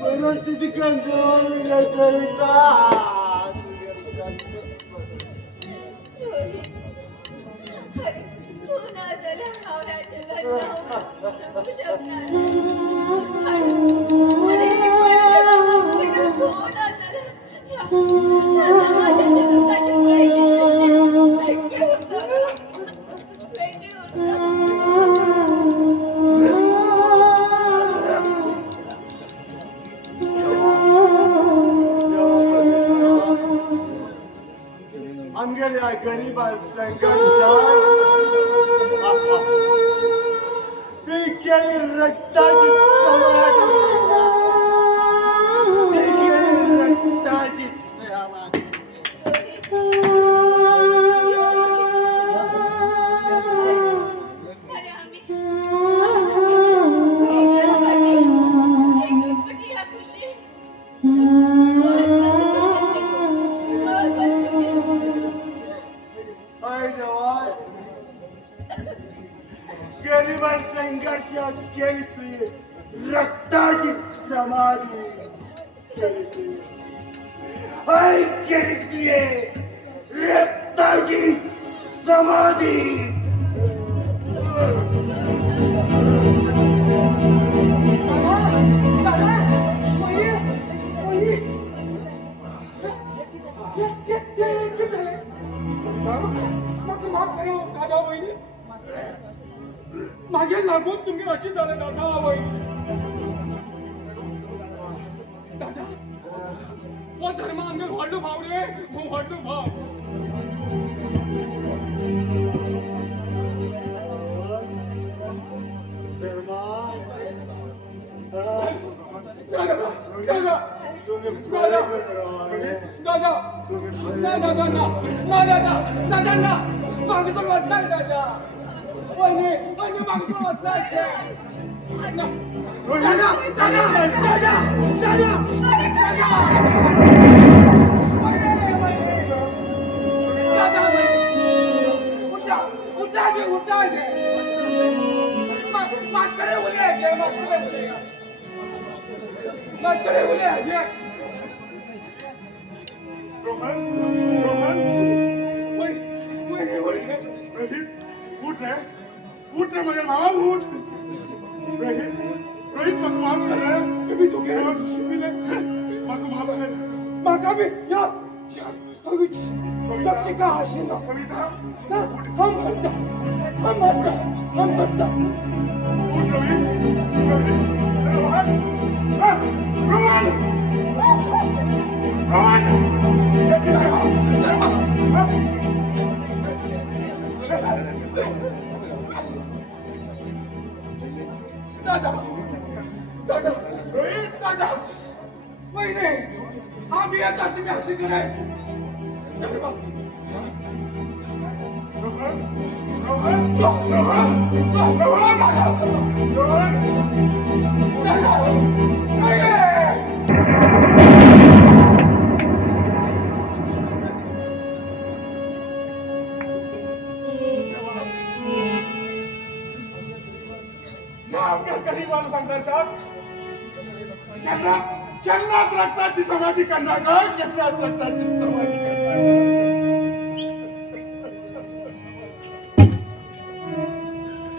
परिस्थिती कंट्रोल कविता आमच्या गरीबा संघर्षात ते केली रक्ताची समाधी संघर्षात केली तुझी रक्ताची समाधी केली तुझे रक्ताची समाधी मागे लागून तुम्ही अशी झाले दादा दादा वो धर्म आमगे व्हडलो भाव रे व्हडलो भाव दादा मागतो वाटणार दादा वहिनी मागतो वाटणार उठ रे मगर मामा उठ रोहित मग माफ कर रे कभी तो क्या मग माफ कर मागा भी या कभी सबसे का हसीन कविता हम करता उठ रोहित रोहन दादा रोहित दादा वहिनी आम्ही आता तुम्ही हसी करे गरीबाला संघर्षात जन्नात रक्ताची समाधी करणार का जन्नात रक्ताची